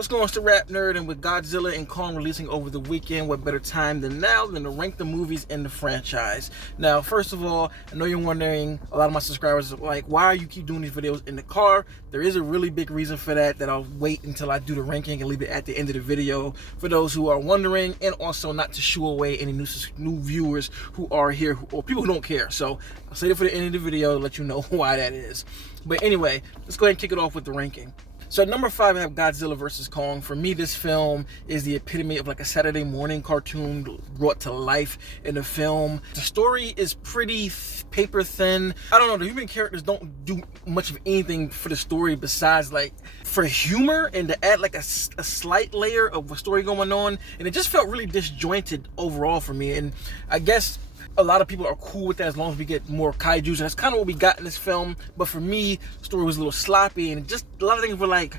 What's going on, it's the RapNerd, and with Godzilla and Kong releasing over the weekend, what better time than now than to rank the movies in the franchise? Now, first of all, I know you're wondering, a lot of my subscribers are like, why do you keep doing these videos in the car? There is a really big reason for that I'll wait until I do the ranking and leave it at the end of the video for those who are wondering, and also not to shoo away any new viewers who are here or people who don't care. So I'll save it for the end of the video to let you know why that is. But anyway, let's go ahead and kick it off with the ranking. So at number 5, I have Godzilla vs. Kong. For me, this film is the epitome of like a Saturday morning cartoon brought to life in a film. The story is pretty paper thin. I don't know, the human characters don't do much of anything for the story besides like for humor and to add like a slight layer of a story going on. And it just felt really disjointed overall for me. And I guess a lot of people are cool with that as long as we get more kaijus, and that's kind of what we got in this film. But for me, the story was a little sloppy, and just a lot of things were like,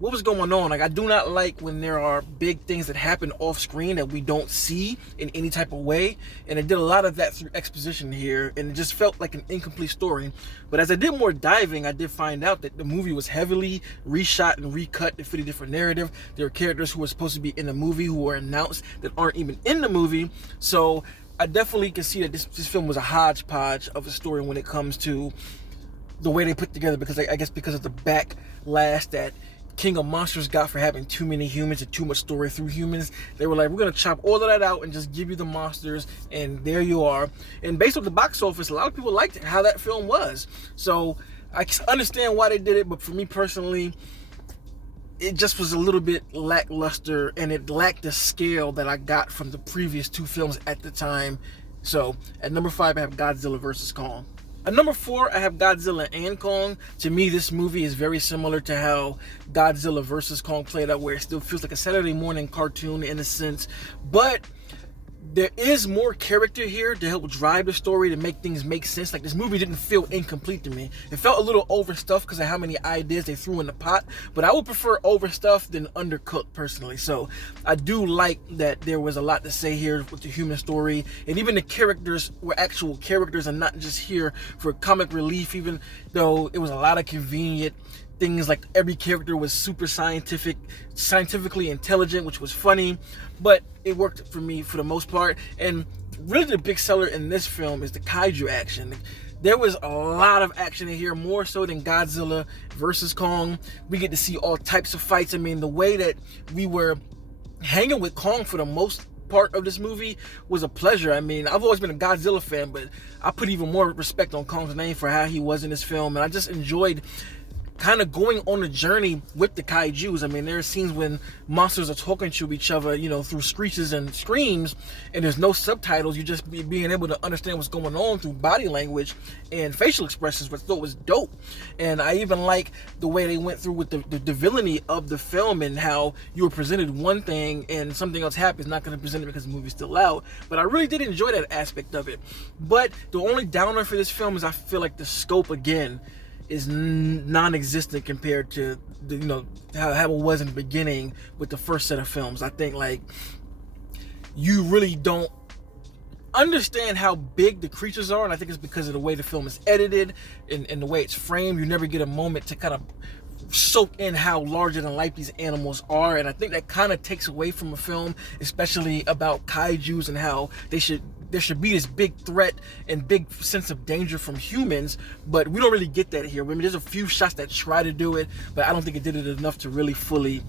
what was going on? Like, I do not like when there are big things that happen off screen that we don't see in any type of way, and it did a lot of that through exposition here, and it just felt like an incomplete story. But as I did more diving, I did find out that the movie was heavily reshot and recut to fit a different narrative. There are characters who were supposed to be in the movie who were announced that aren't even in the movie, so I definitely can see that this film was a hodgepodge of a story when it comes to the way they put together, because I guess because of the backlash that King of Monsters got for having too many humans and too much story through humans. They were like, we're going to chop all of that out and just give you the monsters, and there you are. And based on the box office, a lot of people liked how that film was. So I understand why they did it, but for me personally, it just was a little bit lackluster, and it lacked the scale that I got from the previous two films at the time. So at number 5, I have Godzilla vs. Kong. At number 4, I have Godzilla and Kong. To me, this movie is very similar to how Godzilla vs. Kong played out, where it still feels like a Saturday morning cartoon in a sense, but there is more character here to help drive the story, to make things make sense. Like, this movie didn't feel incomplete to me. It felt a little overstuffed because of how many ideas they threw in the pot, but I would prefer overstuffed than undercooked personally. So I do like that there was a lot to say here with the human story, and even the characters were actual characters and not just here for comic relief, even though it was a lot of convenient things. Like, every character was super scientifically intelligent, which was funny, but it worked for me for the most part. And really the big seller in this film is the kaiju action. There was a lot of action in here, more so than Godzilla versus Kong. We get to see all types of fights. I mean, the way that we were hanging with Kong for the most part of this movie was a pleasure. I mean, I've always been a Godzilla fan, but I put even more respect on Kong's name for how he was in this film, and I just enjoyed kind of going on a journey with the kaijus. I mean, there are scenes when monsters are talking to each other, you know, through screeches and screams, and there's no subtitles. You just being able to understand what's going on through body language and facial expressions, which I thought was dope. And I even like the way they went through with the villainy of the film, and how you were presented one thing and something else happens, not going to present it because the movie's still out. But I really did enjoy that aspect of it. But the only downer for this film is I feel like the scope, again, is non-existent compared to the, you know, how it was in the beginning with the first set of films. I think, like, you really don't understand how big the creatures are, and I think it's because of the way the film is edited and the way it's framed. You never get a moment to kind of soak in how larger than life these animals are, and I think that kind of takes away from a film, especially about kaijus, and how there should be this big threat and big sense of danger from humans, but we don't really get that here. I mean, there's a few shots that try to do it, but I don't think it did it enough to really fully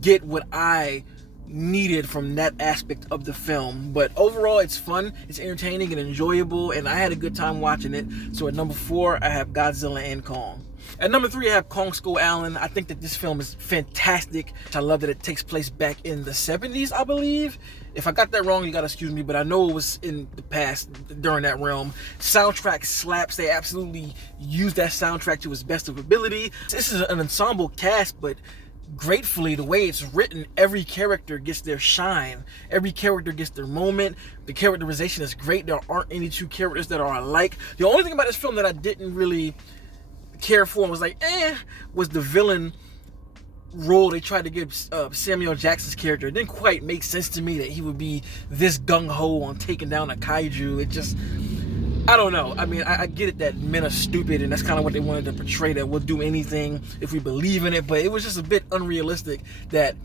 get what I needed from that aspect of the film. But overall, it's fun, it's entertaining and enjoyable, and I had a good time watching it. So at number 4, I have Godzilla and Kong. At number 3, I have Kong Skull Island. I think that this film is fantastic. I love that it takes place back in the 70s, I believe. If I got that wrong, you gotta excuse me, but I know it was in the past, during that realm. Soundtrack slaps. They absolutely used that soundtrack to its best of ability. This is an ensemble cast, but gratefully, the way it's written, every character gets their shine. Every character gets their moment. The characterization is great. There aren't any two characters that are alike. The only thing about this film that I didn't really care for and was like, was the villain role they tried to give Samuel Jackson's character. It didn't quite make sense to me that he would be this gung-ho on taking down a kaiju. It just, I don't know. I mean, I get it that men are stupid, and that's kind of what they wanted to portray, that we'll do anything if we believe in it, but it was just a bit unrealistic that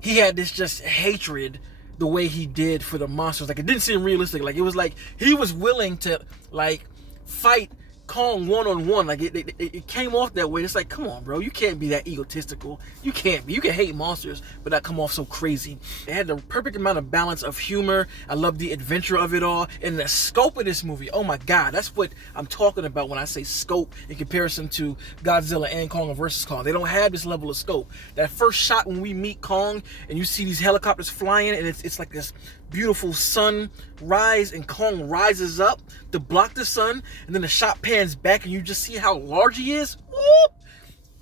he had this just hatred the way he did for the monsters. Like, it didn't seem realistic. Like, it was like he was willing to, like, fight Kong one-on-one. Like, it came off that way. It's like, come on, bro, you can't be that egotistical. You can't be. You can hate monsters but not come off so crazy. It had the perfect amount of balance of humor. I love the adventure of it all, and the scope of this movie. Oh my god, that's what I'm talking about when I say scope in comparison to Godzilla and Kong vs. Kong. They don't have this level of scope. That first shot when we meet Kong and you see these helicopters flying, and it's like this beautiful sunrise, and Kong rises up to block the sun, and then the shot pans back and you just see how large he is. Whoop!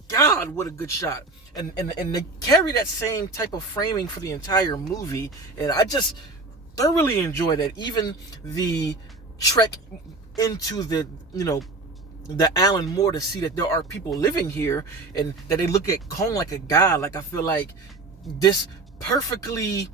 God, what a good shot. And they carry that same type of framing for the entire movie, and I just thoroughly enjoyed it. Even the trek into the, you know, the Alan Moore, to see that there are people living here and that they look at Kong like a god. Like, I feel like this perfectly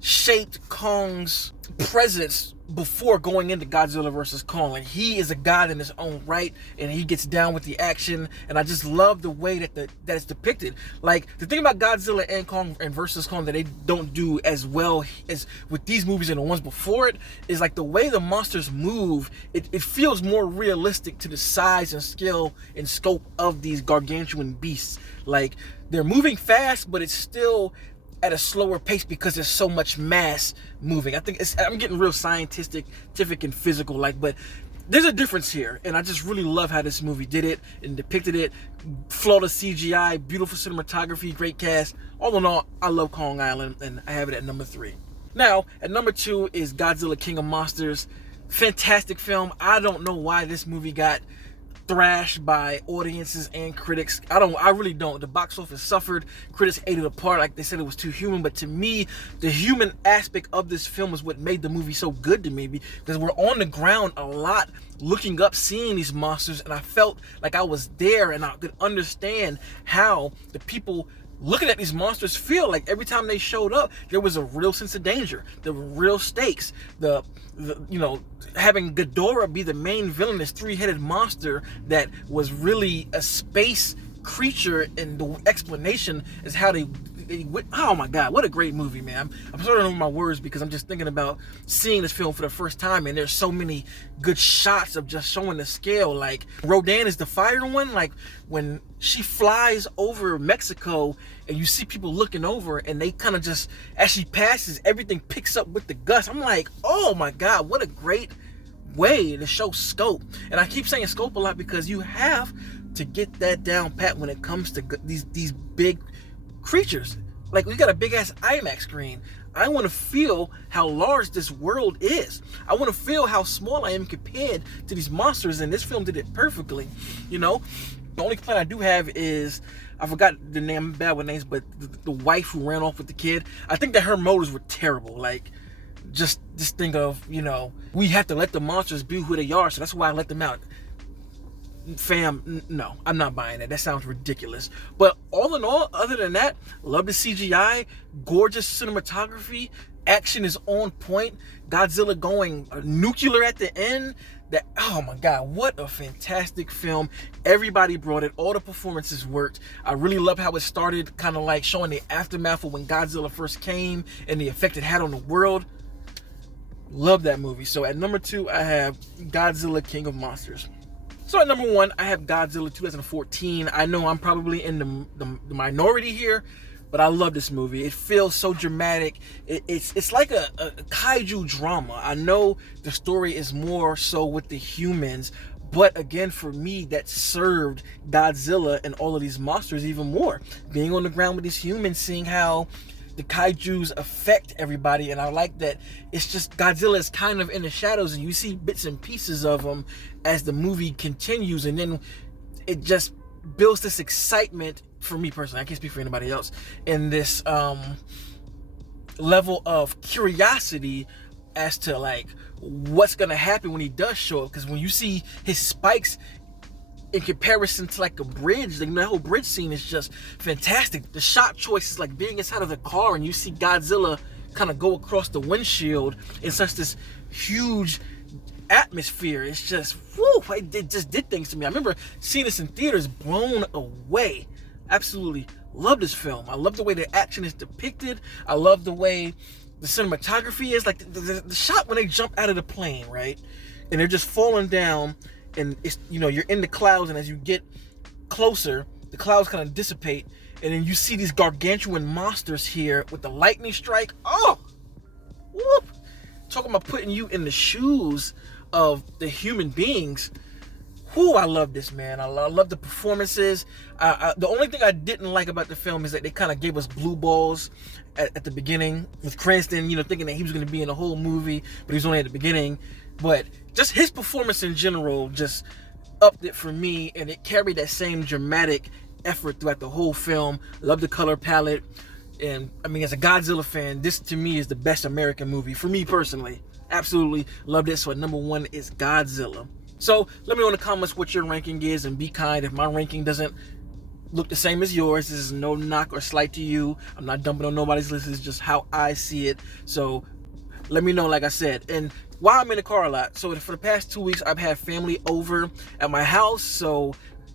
shaped Kong's presence before going into Godzilla vs. Kong. Like, he is a god in his own right, and he gets down with the action, and I just love the way that it's depicted. Like, the thing about Godzilla and Kong and vs. Kong that they don't do as well as with these movies and the ones before it is, like, the way the monsters move. It feels more realistic to the size and scale and scope of these gargantuan beasts. Like, they're moving fast, but it's still at a slower pace because there's so much mass moving. I think I'm getting real scientific and physical, like, but there's a difference here, and I just really love how this movie did it and depicted it. Flawless CGI, beautiful cinematography, great cast. All in all, I love Kong Island, and I have it at number 3. Now, at number 2 is Godzilla King of Monsters. Fantastic film. I don't know why this movie got thrashed by audiences and critics. I really don't. The box office suffered. Critics ate it apart. Like, they said it was too human, but to me, the human aspect of this film was what made the movie so good to me, because we're on the ground a lot, looking up, seeing these monsters, and I felt like I was there, and I could understand how the people looking at these monsters feel. Like, every time they showed up, there was a real sense of danger. There were real stakes. The you know, having Ghidorah be the main villain, this 3-headed monster that was really a space creature, and the explanation is how they oh my god, what a great movie, man. I'm starting over my words because I'm just thinking about seeing this film for the first time, and there's so many good shots of just showing the scale. Like, Rodan is the fire one. Like, when she flies over Mexico and you see people looking over, and they kind of just, as she passes, everything picks up with the gust. I'm like, oh my god, what a great way to show scope. And I keep saying scope a lot because you have to get that down pat when it comes to these big creatures. Like, we got a big ass IMAX screen. I want to feel how large this world is. I want to feel how small I am compared to these monsters, and this film did it perfectly. You know, the only complaint I do have is, I forgot the name, I'm bad with names, but the wife who ran off with the kid, I think that her motives were terrible. Like, just think of, you know, we have to let the monsters be who they are, so that's why I let them out. Fam, no, I'm not buying it. That sounds ridiculous. But all in all, other than that, love the CGI, gorgeous cinematography, action is on point, Godzilla going nuclear at the end. That, oh my god, what a fantastic film. Everybody brought it. All the performances worked. I really love how it started, kind of like showing the aftermath of when Godzilla first came and the effect it had on the world. Love that movie. So at number 2, I have Godzilla King of Monsters. So at number 1, I have Godzilla 2014. I know I'm probably in the minority here, but I love this movie. It feels so dramatic. It's like a kaiju drama. I know the story is more so with the humans, but again, for me, that served Godzilla and all of these monsters even more. Being on the ground with these humans, seeing how the kaijus affect everybody, and I like that it's just Godzilla is kind of in the shadows, and you see bits and pieces of him as the movie continues, and then it just builds this excitement for me personally. I can't speak for anybody else, in this level of curiosity as to, like, what's gonna happen when he does show up. Because when you see his spikes in comparison to, like, a bridge, like, the whole bridge scene is just fantastic. The shot choices, like being inside of the car and you see Godzilla kind of go across the windshield in such this huge atmosphere, it's just, whoo, it just did things to me. I remember seeing this in theaters, blown away. Absolutely love this film. I love the way the action is depicted. I love the way the cinematography is. Like the shot when they jump out of the plane, right? And they're just falling down, and it's, you know, you're in the clouds, and as you get closer, the clouds kind of dissipate, and then you see these gargantuan monsters here with the lightning strike. Oh, whoop! Talking about putting you in the shoes of the human beings. Whoo, I love this, man. I love the performances. The only thing I didn't like about the film is that they kind of gave us blue balls at the beginning with Cranston, you know, thinking that he was going to be in the whole movie, but he was only at the beginning. But just his performance in general just upped it for me, and it carried that same dramatic effort throughout the whole film. Love the color palette. And I mean, as a Godzilla fan, this to me is the best American movie for me personally. Absolutely loved it. So at number 1 is Godzilla. So let me know in the comments what your ranking is, and be kind if my ranking doesn't look the same as yours. This is no knock or slight to you. I'm not dumping on nobody's list. It's just how I see it. So let me know, like I said. And while I'm in the car a lot, so for the past 2 weeks, I've had family over at my house. So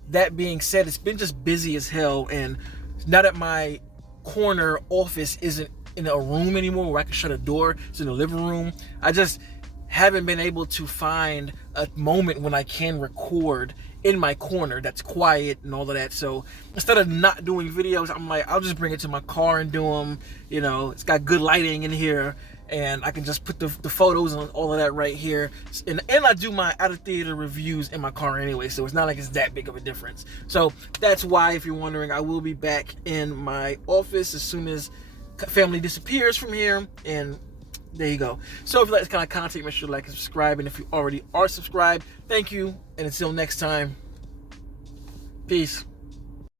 that being said, it's been just busy as hell. And now that my corner office isn't in a room anymore where I can shut a door, it's in the living room, I just haven't been able to find a moment when I can record in my corner that's quiet and all of that. So instead of not doing videos, I'm like, I'll just bring it to my car and do them. You know, it's got good lighting in here, and I can just put the photos and all of that right here. And I do my out of theater reviews in my car anyway, so it's not like it's that big of a difference. So that's why, if you're wondering, I will be back in my office as soon as family disappears from here. And there you go. So if you like this kind of content, make sure to like and subscribe. And if you already are subscribed, thank you. And until next time, peace.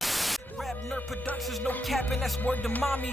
RapNerd Productions, no capping, that's word to mommy.